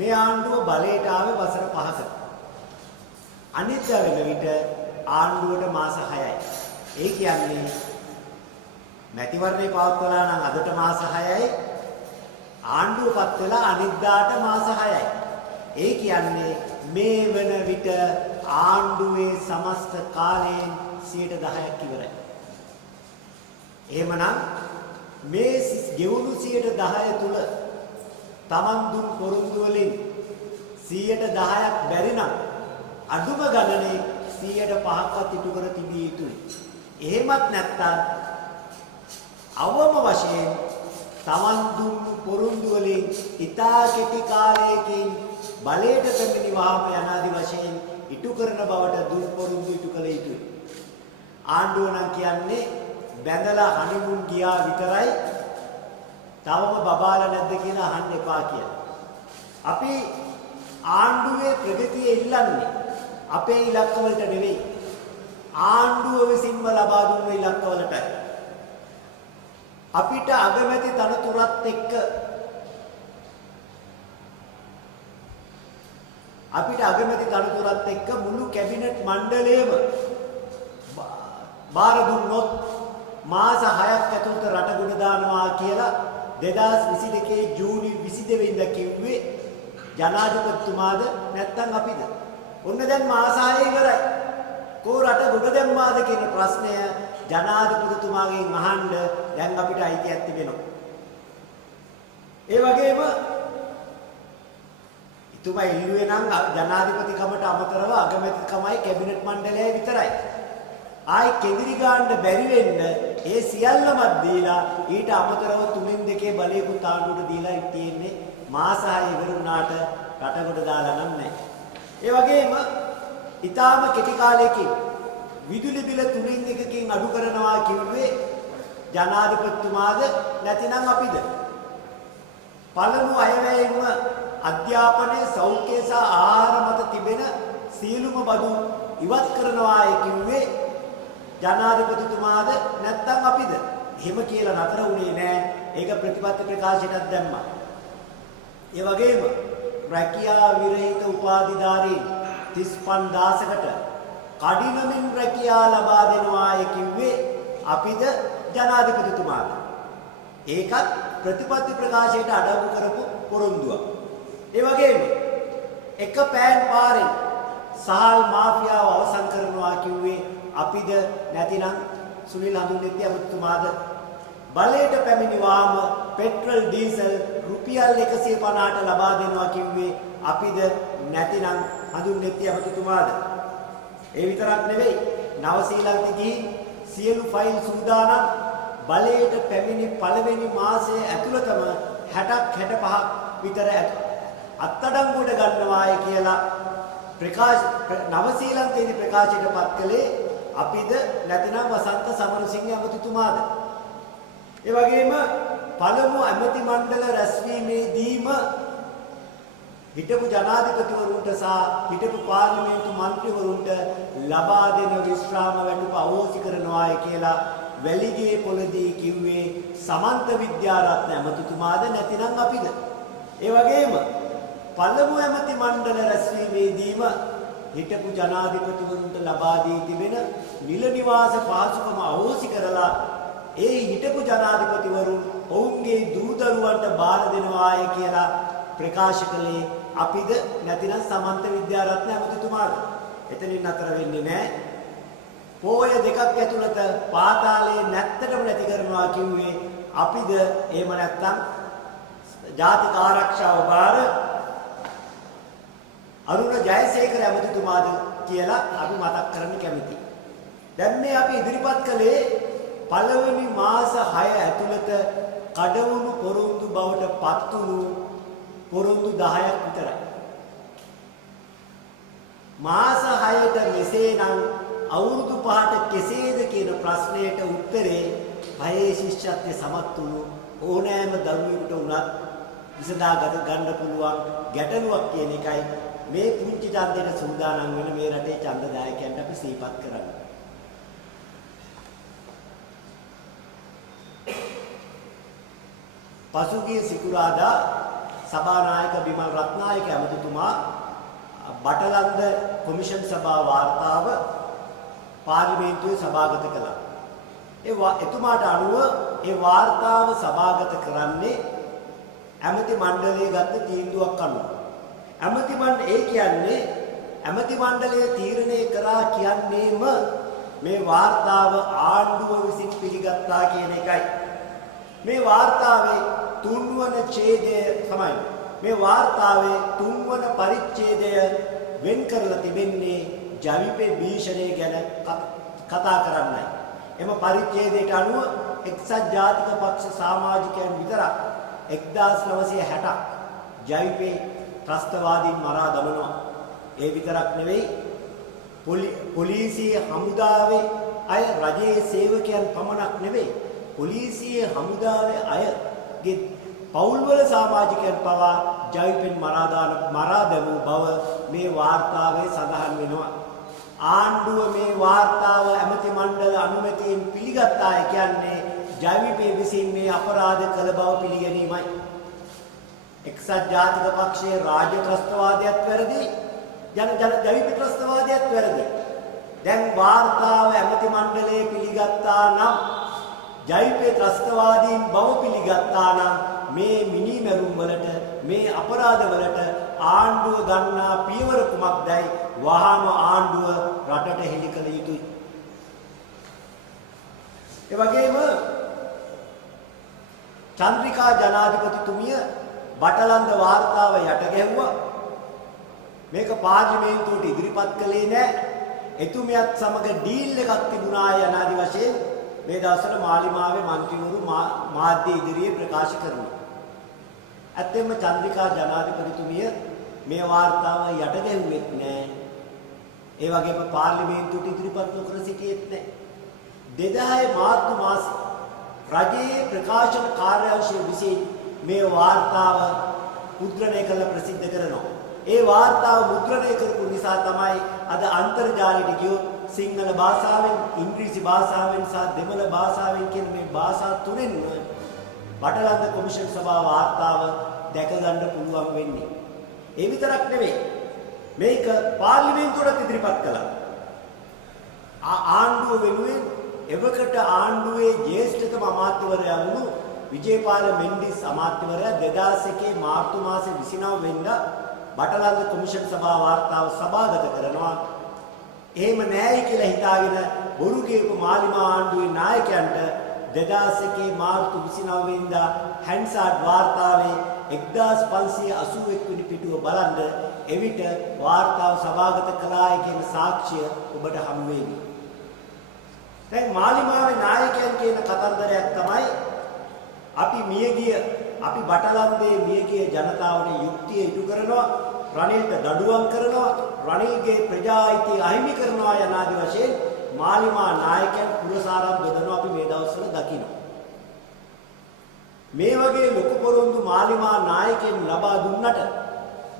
මේ ආණ්ඩුව බලයට ආවේ වසර 5කට. අනිත්‍ය වෙන විට ආණ්ඩුවට මාස 6යි. ඒ කියන්නේ මැතිවරණේ පවත්වලා නම් අදට මාස 6යි. ආණ්ඩුවපත් වෙලා අනිද්දාට මාස 6යි. ඒ කියන්නේ මේ වන විට ආණ්ඩුවේ සමස්ත කාලයෙන් 10%ක් ඉවරයි. එහෙමනම් මේ ගෙවුණු 10% තුල තමන් දුන් පොරොන්දු වලින් 10%ක් බැරි නම් අඩුම ගණනේ 5%ක්වත් ඉටු කර තිබිය යුතුයි. එහෙමත් නැත්නම් අවම වශයෙන් තමන් දුන් පොරොන්දු වලින් ඉතා කෙටි කාලයකින් බලයට පැමිණි වහම යනාදි වශයෙන් ඉටු කරන බවට දුන් පොරොන්දු ඉටු කළ යුතුයි. ආණ්ඩුව නම් කියන්නේ බැඳලා හනිමුන් ගියා විතරයි තවම බබාලා නැද්ද කියලා අහන්න එපා කියලා. අපි ආණ්ඩුවේ ප්‍රගතිය ඉල්ලන්නේ අපේ ඉලක්ක වලට නෙවෙයි. ආණ්ඩුව විසින්ම ලබා දුන්න ඉලක්ක වලටයි. අපිට අගමැති තනතුරත් එක්ක මුළු කැබිනට් මණ්ඩලයම බාර දුන්නොත් මාස 6ක් ඇතුළත රට ගොඩ දානවා කියලා 2022 ජූනි 22 වෙනිදා කිව්වේ ජනාධිපතිතුමාද නැත්නම් අපිද? ඔන්න දැන් මාස 6 ඉවරයි. කෝ රට ගොඩ දැම්මාද කියන ප්‍රශ්නය ජනාධිපතිතුමාගෙන් අහන්න දැන් අපිට අයිතියක් තිබෙනවා. ඒ වගේම ඉතුමා ඉල්ලුවේ නම් ජනාධිපතිකමට අමතරව අගමැතිකමයි කැබිනට් මණ්ඩලයයි විතරයි. ආයි කෙඳිරි ගන්න බැරි වෙන්න ඒ සියල්ලමත් දීලා ඊට අමතරව 3-2 බලයකුත් ආණ්ඩුවට දීලා ඉතින්නේ මාස 6 ඉවර වුණාට රට කොට දාලා නැහැ. ඒ වගේම ඊටාම කෙටි කාලයකින් විදුලි බිල 3-1කින් අඩු කරනවා කිව්වේ ජනාධිපතිතුමාද නැතිනම් අපිද? පළමු අයවැයෙන්ම අධ්‍යාපනයේ සෞඛ්‍ය සහ ආහාර මත තිබෙන සීලුම බදු ඉවත් කරනවා කිව්වේ ජනාධිපතිතුමාද නැත්නම් අපිද? එහෙම කියලා නතර වුණේ නෑ. ඒක ප්‍රතිපත්ති ප්‍රකාශයටත් දැම්මා. ඒ වගේම රැකියා විරහිත උපාධිධාරීන් 35000කට කඩිනමින් රැකියා ලබා දෙනවා කිව්වේ අපිද ජනාධිපතිතුමාද? ඒකත් ප්‍රතිපත්ති ප්‍රකාශයට අඩංගු කරපු පොරොන්දුවක්. ඒ වගේම එක පෑන් පාරෙන් සහල් මාෆියාව අවසන් කරනවා කිව්වේ අපිද නැතිනම් සුනිල් හඳුන්නෙත්ති අමුතුමාද? බලයට පැමිණිවාම පෙට්‍රල් ඩීසල් රුපියල් 150ට ලබා දෙනවා කිව්වේ අපිද නැතිනම් හඳුන්නෙත්ති අමුතුමාද? ඒ විතරක් නෙවෙයි, නවසීලන්තේ ගිහින් සියලු ෆයිල් සූදානම් බලයට පැමිණි පළවෙනි මාසයේ ඇතුළතම 60ක් 65ක් විතර අත්අඩංගුවට ගන්නවායි කියලා ප්‍රකාශ නවසීලන්තයේදී ප්‍රකාශයටපත් කළේ අපිද නැතිනම් වසන්ත සමරසිංහ ඇමතිතුමාද? ඒ වගේම පළමු ඇමති මණ්ඩල රැස්වීමේදීම හිටපු ජනාධිපතිවරුන්ට සහ හිටපු පාර්ලිමේන්තු මන්ත්‍රීවරුන්ට ලබා දෙන විශ්‍රාම වැටුප අවෝසි කරනවායි කියලා වැලිගේ පොළදී කිව්වේ සමන්ත විද්‍යාරත්න ඇමතිතුමාද නැතිනම් අපිද? ඒ වගේම පළමු ඇමති මණ්ඩල රැස්වීමේදීම හිටපු ජනාධිපතිවරුන්ට ලබා දී තිබෙන නිල නිවාස පහසුකම අවෝසි කරලා ඒ හිටපු ජනාධිපතිවරුන් ඔවුන්ගේ දූ දරුවන්ට බාර දෙනවායි කියලා ප්‍රකාශ කළේ අපිද නැතිනම් සමන්ත විද්‍යාරත්න ඇමතිතුමාද? එතනින් අතර වෙන්නේ නැහැ. පෝය දෙකක් ඇතුළත පාතාලයේ නැත්තටම නැති කරනවා කිව්වේ අපිද? එහෙම නැත්නම් ජාතික ආරක්ෂාව බාර අරුණ ජයසේකර ඇමතිතුමාද කියලා අපි මතක් කරන්න කැමතියි. දැන් මේ අපි ඉදිරිපත් කළේ පළවෙනි මාස 6 ඇතුළත කඩවුණු පොරොන්දු බවට පත්තුණු පොරොන්දු 10ක් විතරයි. මාස 6ට මෙසේනම් අවුරුදු 5ට කෙසේද කියන ප්‍රශ්නයට උත්තරේ භයේ ශිෂ්‍යත්වයේ සමත් වුණු ඕනෑම දරුවෙකුට උනත් විසඳා ගන්න පුළුවන් ගැටලුවක් කියන එකයි මේ පුංචි ඡන්දයට සූදානම් වෙන මේ රටේ ඡන්දදායකයන්ට අපි සිහිපත් කරන්නේ. පසුගිය සිකුරාදා සභානායක බිමල් රත්නායක දේශපාලනික ඇමතිතුමා බටලන්ද කොමිෂන් සභා වාර්තාව පාර්ලිමේන්තුවේ සභාගත කළා. එතුමාට අනුව ඒ වාර්තාව සභාගත කරන්නේ ඇමති මණ්ඩලයේ ගත්ත තීන්දුවක් අනුව. ඇමති මණ්ඩලයේ තීරණය කරා කියන්නේම මේ වාර්තාව ආණ්ඩුව විසින් පිළිගත්තා කියන එකයි. මේ වාර්තාවේ තුන්වන ඡේදය තමයි. මේ වාර්තාවේ තුන්වන පරිච්ඡේදය වෙන් කරලා තිබෙන්නේ ජවිපේ භීෂණය ගැන කතා කරන්නයි. එම පරිච්ඡේදයට අනුව එක්සත් ජාතික පක්ෂ සමාජිකයන් විතරක් 1960ක් ජවිපේ ත්‍රස්තවාදීන් මරා දමනවා. ඒ විතරක් නෙවෙයි පොලිසිය හමුදාවේ අය රජයේ සේවකයන් පමණක් නෙවෙයි පොලිසිය හමුදාවේ අයගේ පවුල්වල සමාජිකයන් පවා ජවිපෙන් මරා දැමූ බව මේ වාර්තාවේ සඳහන් වෙනවා. ආණ්ඩුව මේ වාර්තාව ඇමති මණ්ඩල අනුමැතියෙන් පිළිගත්තාය කියන්නේ ජවිපේ විසින් මේ අපරාධ කළ බව පිළිගැනීමයි. එක්සත් ජාතික පක්ෂයේ රාජ්‍ය ත්‍රස්තවාදයත් වැරදි, ජවිපේ ත්‍රස්තවාදයත් වැරදි. දැන් වාර්තාව ඇමති මණ්ඩලයේ පිළිගත්තා නම් ජවිපේ ත්‍රස්තවාදීන් බව පිළිගත්තා නම් මේ මිනිමැරුම් වලට මේ අපරාධ වලට ආණ්ඩුව ගන්නා පියවර කුමක්දයි වහාම ආණ්ඩුව රටට හෙළි කළ යුතුයි. ඒ වගේම චන්ද්‍රිකා ජනාධිපතිතුමිය බටලන්ද වාර්තාව යට ගැහුවා. මේක පාර්ලිමේන්තුවට ඉදිරිපත් කළේ නැහැ. එතුමියත් සමග ඩීල් එකක් තිබුණා යන ආදි වශයෙන් මේ දවස්වල මාලිමාවේ മന്ത്രിවරු මාධ්‍ය ඉදිරියේ ප්‍රකාශ කරනවා. ඇත්තෙන්ම චන්ද්‍රිකා ජනාධිපතිතුමිය මේ වාර්තාව යට ගැහුවෙත් නැහැ. ඒ වගේම පාර්ලිමේන්තුවට ඉදිරිපත් නොකර සිටියෙත් නැහැ. 2006 මාර්තු මාසයේ රජයේ ප්‍රකාශන කාර්යාංශය විසින් මේ වාර්තාව මුද්‍රණය කළ ප්‍රසිද්ධ කරනවා. ඒ වාර්තාව මුද්‍රණය කරපු නිසා තමයි අද අන්තර්ජාලයට ගියොත් සිංහල භාෂාවෙන්, ඉංග්‍රීසි භාෂාවෙන් සහ දෙමළ භාෂාවෙන් කියන මේ භාෂා තුනෙන්ම බටලන්ද කොමිෂන් සභාව වාර්තාව දැක ගන්න පුළුවන් වෙන්නේ. ඒ විතරක් නෙවෙයි. මේක පාර්ලිමේන්තුවට ඉදිරිපත් කළා. ආණ්ඩුව වෙනුවෙන් එවකට ආණ්ඩුවේ ජ්‍යෙෂ්ඨතම අමාත්‍යවරයා වුණු විජේපාල මෙන්ඩිස් අමාත්‍යවරයා 2001 මාර්තු මාසේ 29 වෙනිදා බටලන්ද කොමිෂන් සභා වාර්තාව සභාගත කරනවා. එහෙම නෑයි කියලා හිතාගෙන බොරු කියපු මාලිමා ආණ්ඩුවේ නායකයන්ට 2001 මාර්තු 29 වෙනිදා හැන්සාඩ් වාර්තාවේ 1581 වෙනි පිටුව බලන්න එවිට වාර්තාව සභාගත කළායි කියන සාක්ෂිය ඔබට හමු වෙයි. දැන් මාලිමාවේ නායකයන් කියන කතන්දරයක් තමයි අපි බටලන්දේ මියගිය ජනතාවට යුක්තිය ඉටු කරනවා, රනිල්ට දඩුවම් කරනවා, රනිල්ගේ ප්‍රජා අයිතිය අහිමි කරනවා යන ආදි වශයෙන් මාලිමා නායකයන් පුරසාරම් බෙදනවා අපි මේ දවස්වල දකිනවා. මේ වගේ ලොකු පොරොන්දු මාලිමා නායකයන් ලබා දුන්නට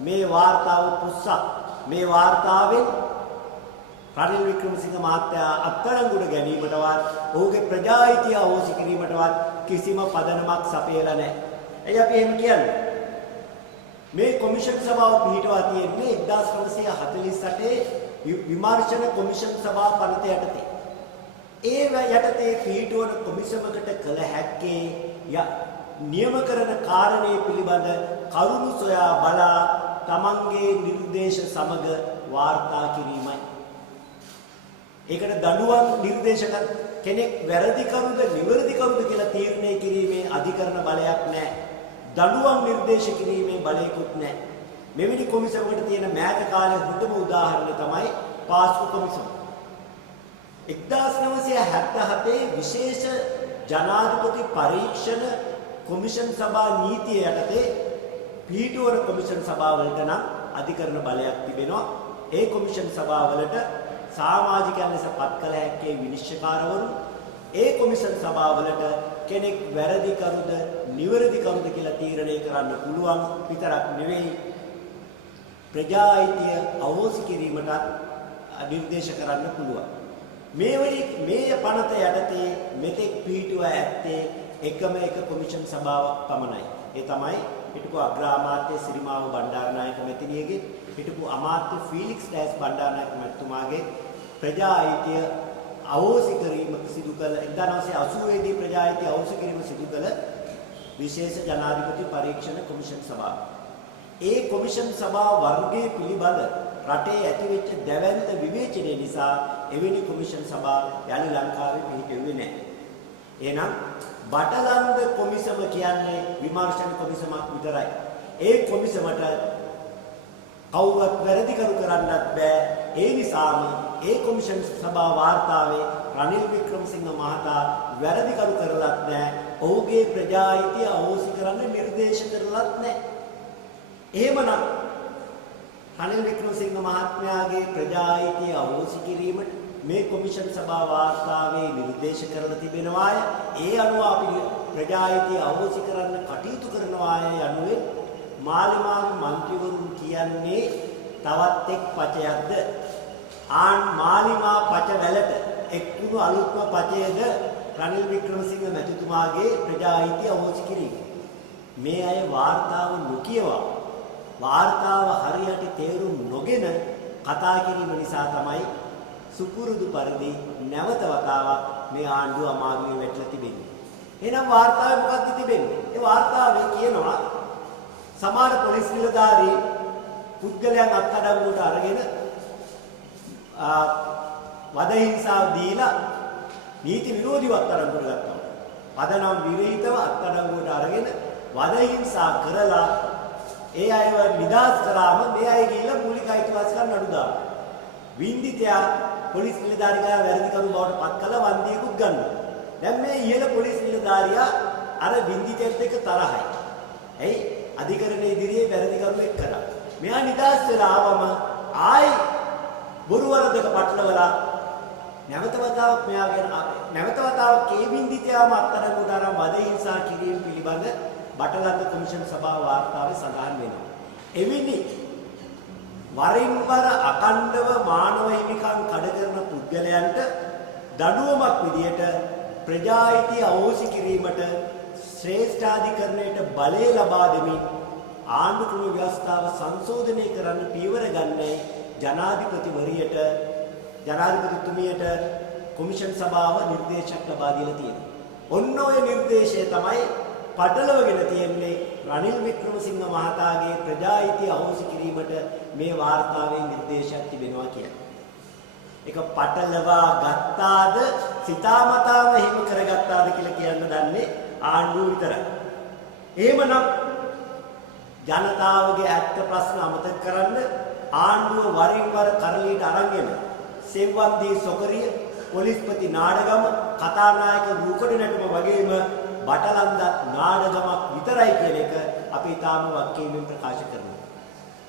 මේ වාර්තාව පුස්සක්. මේ වාර්තාවෙන් රනිල් වික්‍රමසිංහ මහත්තයා අත්අඩංගුවට ගැනීමටවත් ඔහුගේ ප්‍රජා අයිතිය අවෝසි කිරීමටවත් කිසිම පදනමක් සපයලා නැහැ. එයි අපි එහෙම කියන්නේ. මේ කොමිෂන් සභාව පිහිටවා තියෙන්නේ 1948 විමර්ශන කොමිෂන් සභා පනත යටතේ. ඒ යටතේ පිහිටවන කොමිසමකට කළ හැක්කේ නියම කරන කාරණේ පිළිබඳ කරුණු සොයා බලා තමන්ගේ නිර්දේශ සමග වාර්තා කිරීමයි. ඒකට දඬුවම් නිර්දේශක කෙනෙක් වැරදි කරුද නිවැරදි කරුද කියලා තීරණය කිරීමේ අධිකරණ බලයක් නැහැ. දඬුවම් නිර්දේශ කිරීමේ බලයකුත් නැහැ. මෙවැනි කොමිසමකට තියෙන මෑත කාලයේ හොඳම උදාහරණය තමයි පාස්කු කොමිසම. 1977 විශේෂ ජනාධිපති පරීක්ෂණ කොමිෂන් සභා නීතිය යටතේ පිහිටුවන කොමිෂන් සභාවලට නම් අධිකරණ බලයක් තිබෙනවා. ඒ කොමිෂන් සභාවලට සමාජිකයන් ලෙස පත් කළ හැක්කේ විනිශ්චයකාරවරු. ඒ කොමිෂන් සභාවලට කෙනෙක් වැරදි කරුද නිවැරදි කරුද කියලා තීරණය කරන්න පුළුවන් විතරක් නෙවෙයි ප්‍රජා අයිතිය අවෝසි කිරීමටත් නිර්දේශ කරන්න පුළුවන්. මේ පනත යටතේ මෙතෙක් පිහිටුවා ඇත්තේ එකම එක කොමිෂන් සභාවක් පමණයි. ඒ තමයි හිටපු අග්‍රාමාත්‍ය සිරිමාව බණ්ඩාරනායක මැතිණියගේ හිටපු අමාත්‍ය ෆීලික්ස් ඩෑස් බණ්ඩාරනායක මැතිතුමාගේ ප්‍රජා අයිතිය අවෝසි කිරීම සිදු කළ 1980 දී ප්‍රජා අයිතිය අවෝසි කිරීම සිදු කළ විශේෂ ජනාධිපති පරීක්ෂණ කොමිෂන් සභාව. ඒ කොමිෂන් සභාව වර්ගයේ පිළිබඳ රටේ ඇතිවෙච්ච දැවැන්ත විවේචනය නිසා එවැනි කොමිෂන් සභා යලි ලංකාවේ පිහිටෙන්නේ නැහැ. එහෙනම් බටලන්ද කොමිසම කියන්නේ විමර්ශන කොමිසමක් විතරයි. ඒ කොමිසමට කවුරුත් වැරදි කරන්නත් බෑ. ඒ නිසාම ඒ කොමිෂන් සභා වාර්තාවේ රනිල් වික්‍රමසිංහ මහතා වැරදි කරලත් නැහැ. ඔහුගේ ප්‍රජා අයිතිය අවෝසි කරන්න නිර්දේශ කරලත් නැහැ. එහෙමනම් රනිල් වික්‍රමසිංහ මහත්මයාගේ ප්‍රජා අයිතිය අවෝසි කිරීමට මේ කොමිෂන් සභා වාර්තාවේ නිර්දේශ කරලා තිබෙනවාය. ඒ අනුව අපි ප්‍රජා අයිතිය අවෝසි කරන්න කටයුතු කරනවාය යනුවෙන් මාලිමාගේ മന്ത്രിවරුන් කියන්නේ තවත් එක් පචයක්ද? ආන් මාලිමා පච වලට එක්කුණු අලුත්ම පචයේද රනිල් වික්‍රමසිංහ මැතිතුමාගේ ප්‍රජා අයිතිය අවෝසි කිරීම. මේ අය වාර්තාව නොකියවා වාර්තාව හරියට තේරුම් නොගෙන කතා කිරීම නිසා තමයි සුපුරුදු පරිදි නැවත වතාවක් මේ ආණ්ඩුව අමාරුවේ වැටලා තිබෙන්නේ. එහෙනම් වාර්තාවේ මොකක්ද තිබෙන්නේ? ඒ වාර්තාවේ කියනවා සමහර පොලිස් නිලධාරී පුද්ගලයන් අත්අඩංගුවට අරගෙන වද හිංසාව දීලා නීති විරෝධීව අත්අඩංගුවට ගත්තා. පදනම් විරහිතව අත්අඩංගුවට අරගෙන වද හිංසා කරලා ඒ අයව නිදාස් කරාම මේ අය ගිහිල්ලා මූලික අයිතිවාසිකම් නඩු දානවා. වින්දිතයා පොලිස් නිලධාරියා වැරදිකරු බවට පත් කළා වන්දියකුත් ගන්නවා. දැන් මේ ඉහළ පොලිස් නිලධාරියා අර වින්දිතයත් එක්ක තරහයි. ඇයි? අධිකරණයේ ඉදිරියේ වැරදිකරු එක්ක කරා. මෙයා නිදාස් වෙලා ආවම ආයි බොරු වරදක පටලවලා නැවත වතාවක් ඒ වින්දිතයාම අත්අඩංගුවට අරන් වද හිංසා කිරීම පිළිබඳ බටලන්ද කොමිෂන් සභාව වාර්තාවේ සඳහන් වෙනවා. එවිනි වරින් වර අකණ්ඩව මානව හිමිකම් කඩ කරන පුද්ගලයන්ට දඬුවමක් විදියට ප්‍රජා අයිතිය අවෝසි කිරීමට ශ්‍රේෂ්ඨාධිකරණයට බලය ලබා දෙමින් ආණ්ඩු ක්‍රම ව්‍යවස්ථාව සංශෝධනය කරන්න පියවර ගන්නයි ජනාධිපතිතුමියට කොමිෂන් සභාව නිර්දේශයක් ලබා දීලා තියෙනවා. ඔන්න ඔය නිර්දේශය තමයි පටලවගෙන තියෙන්නේ රනිල් වික්‍රමසිංහ මහතාගේ ප්‍රජා අයිතිය අවෝසි කිරීමට මේ වාර්තාවේ නිර්දේශයක් තිබෙනවා කියලා. ඒක පටලවා ගත්තාද සිතාමතාම හිම කරගත්තාද කියලා කියන්න දන්නේ ආණ්ඩුව විතරයි. එහෙමනම් ජනතාවගේ ඇත්ත ප්‍රශ්න අමතක කරන්න ආණ්ඩුව වරින් වර කරලියට අරගෙන සෙව්වන්දී සොකරිය පොලිස්පති නාඩගම කතානායක රූකඩ නැටුම වගේම බටලන්දත් නාඩගමක් විතරයි කියන එක අපි තාම වක්කීමෙන් ප්‍රකාශ කරනවා.